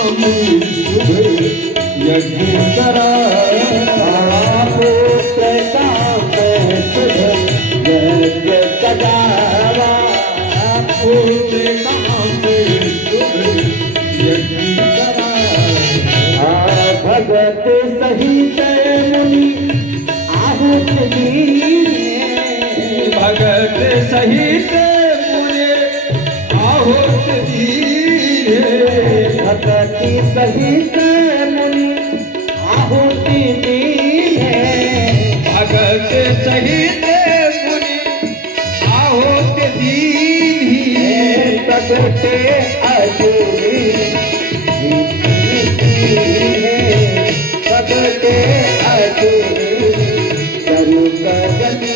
काम शुभ यज्ञ करा, पुत्र काम शुभ यज्ञ करावा, पुत्र काम शुभ यज्ञ करा। भगत सहित मुनि आहुत दीने, भगत सहित मुझे आहुत दीने, भगति सहित मुनि आहुति दीने, भगत सहित मुनि आहुत दीने, प्रगटे अजूरी प्रगटे अजूरी करु करनी।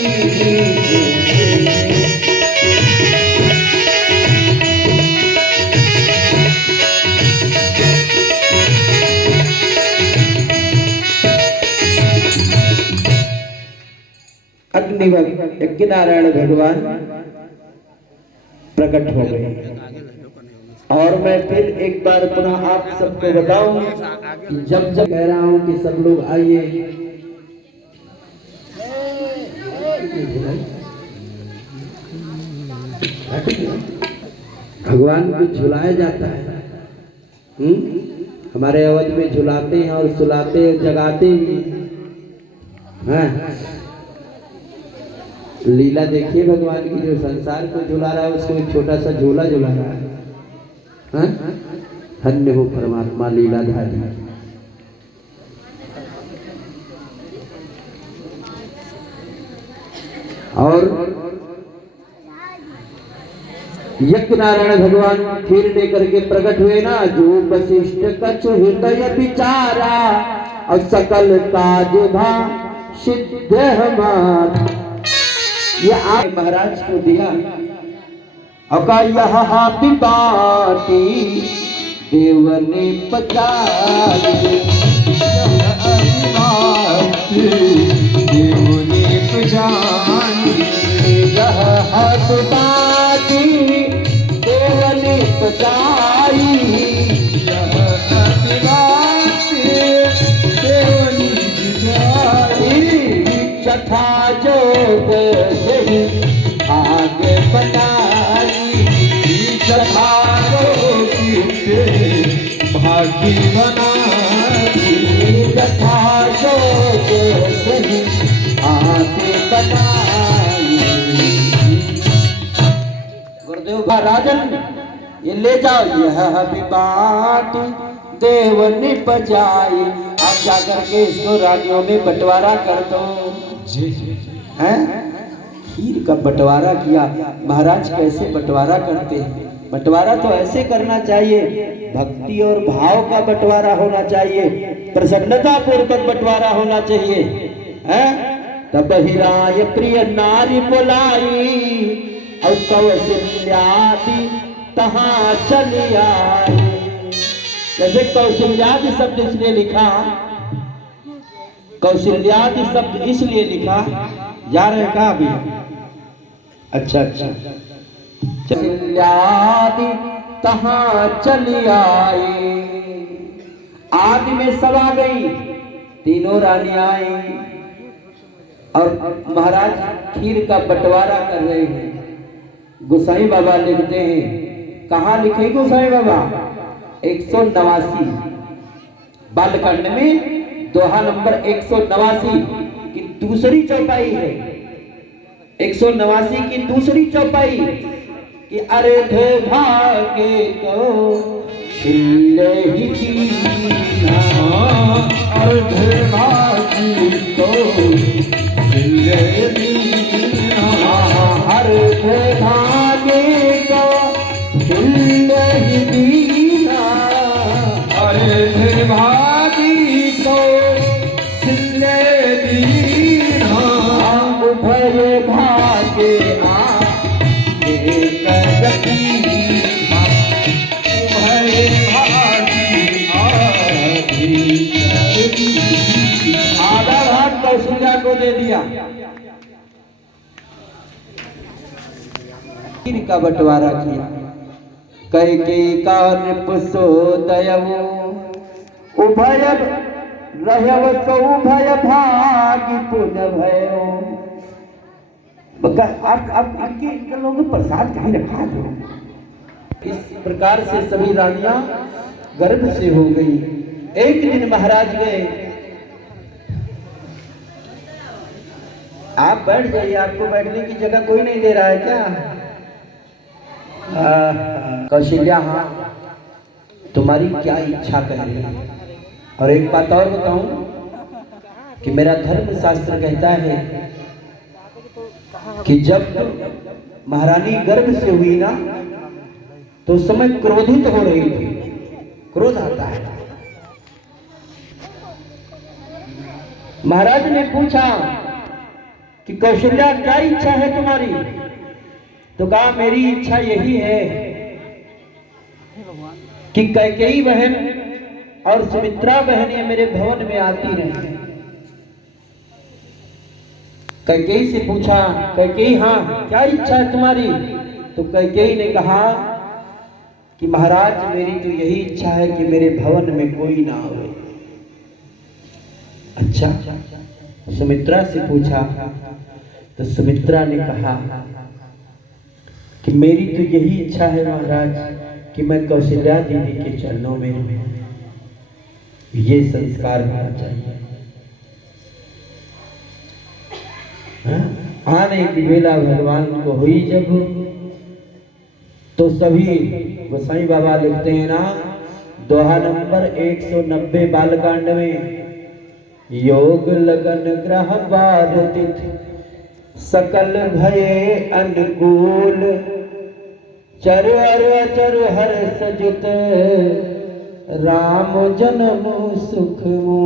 अग्निवत यज्ञनारायण भगवान प्रकट हो गए। और मैं फिर एक बार पुनः आप सबको बताऊं कि जब जब कह रहा हूं कि सब लोग आइए, भगवान को झुलाया जाता है। हमारे अवध में झुलाते हैं और सुलाते हैं, जगाते भी हैं। लीला देखिए भगवान की, जो संसार को झुला रहा है उसको एक छोटा सा झूला झुला रहा है। धन्य हो परमात्मा लीलाधारी। और यज्ञ नारायण भगवान खीर लेकर के प्रकट हुए ना, जो वशिष्ठ कछु हृदय विचारा और सकल काज भा सिद्ध हमारा, ये आप महाराज को दिया। अका यह हाथी बाटी देव ने पचारी, देव ने पजानी, यह हाथ बाटी देव ने पचारी, यह अतिवासी देव ने पजानी, चथा जोग यही आगे बनाई, चथा भागी बनाई, चथा जोग यही आगे बनाई। गुरुदेव राजन ये ले जाओ, यह भी बाटी देव ने बजाई। आप जाकर के इसको रानियों में बंटवारा कर दो। हैं? खीर का बंटवारा किया। महाराज कैसे बंटवारा करते हैं? बंटवारा तो ऐसे करना चाहिए, भक्ति और भाव का बंटवारा होना चाहिए, प्रसन्नता पूर्वक बंटवारा होना चाहिए। हैं? तब हिराय प्रिय नारी बोलाई और कौशल्यादि तहाँ चली आई। जैसे कौशल्यादि शब्द इसलिए लिखा, कौशल्यादि शब्द इसलिए लिखा, जा रहे कहा अभी? अच्छा अच्छा, कौशल्यादि तहाँ चली आई। आदि में सब आ गई, तीनों रानियां आई और महाराज खीर का बंटवारा कर रहे हैं। गोसाई बाबा लिखते हैं, कहाँ लिखे गोसाई बाबा? 189 बालकांड में दोहा नंबर 189 की दूसरी चौपाई है। 189 की दूसरी चौपाई कि अरे थे भागे को खिले ही दीना, अर्धे भागी को खिले दीना, अर्धे भागे को खिले ही दीना, अर्धे भागी को खिले दीना, उभय भागे आधा भाग कौशल्या को दे दिया। खीर का बंटवारा किया। कैकेयी का नृपसोदयऊ उभय रहव सौभय भागी पुण्य भयो। आप इनके लोगों को प्रसाद कहीं रखा दो। इस प्रकार से सभी रानियां गर्भ से हो गई। एक दिन महाराज गए, आप बैठ जाइए, आपको बैठने की जगह कोई नहीं दे रहा है क्या? कौशल्या, हाँ तुम्हारी क्या इच्छा कह रही है? और एक बात और बताऊं कि मेरा धर्म शास्त्र कहता है कि जब महारानी गर्भ से हुई ना तो उस समय क्रोधित हो रही थी। क्रोध आता है। महाराज ने पूछा कि कौशल्या क्या इच्छा है तुम्हारी? तो कहा मेरी इच्छा यही है कि कैकेयी बहन और सुमित्रा बहन ये मेरे भवन में आती रहे। कैकेयी से पूछा, कैकेयी हाँ क्या इच्छा है तुम्हारी? तो कैकेयी ने कहा कि महाराज मेरी तो यही इच्छा है कि मेरे भवन में कोई ना आवे। अच्छा, सुमित्रा से पूछा तो सुमित्रा ने कहा कि मेरी तो यही इच्छा है महाराज कि मैं कौशल्या दीदी के चरणों में ये संस्कार होना चाहिए। आने की बेला भगवान को हुई जब, तो सभी गोसाई बाबा लिखते हैं ना दोहा नंबर 190 बालकांड में, योग लगन ग्रह बार तिथि सकल भये अनुकूल, चर अचर हर सजुत राम जन्म सुख मूल।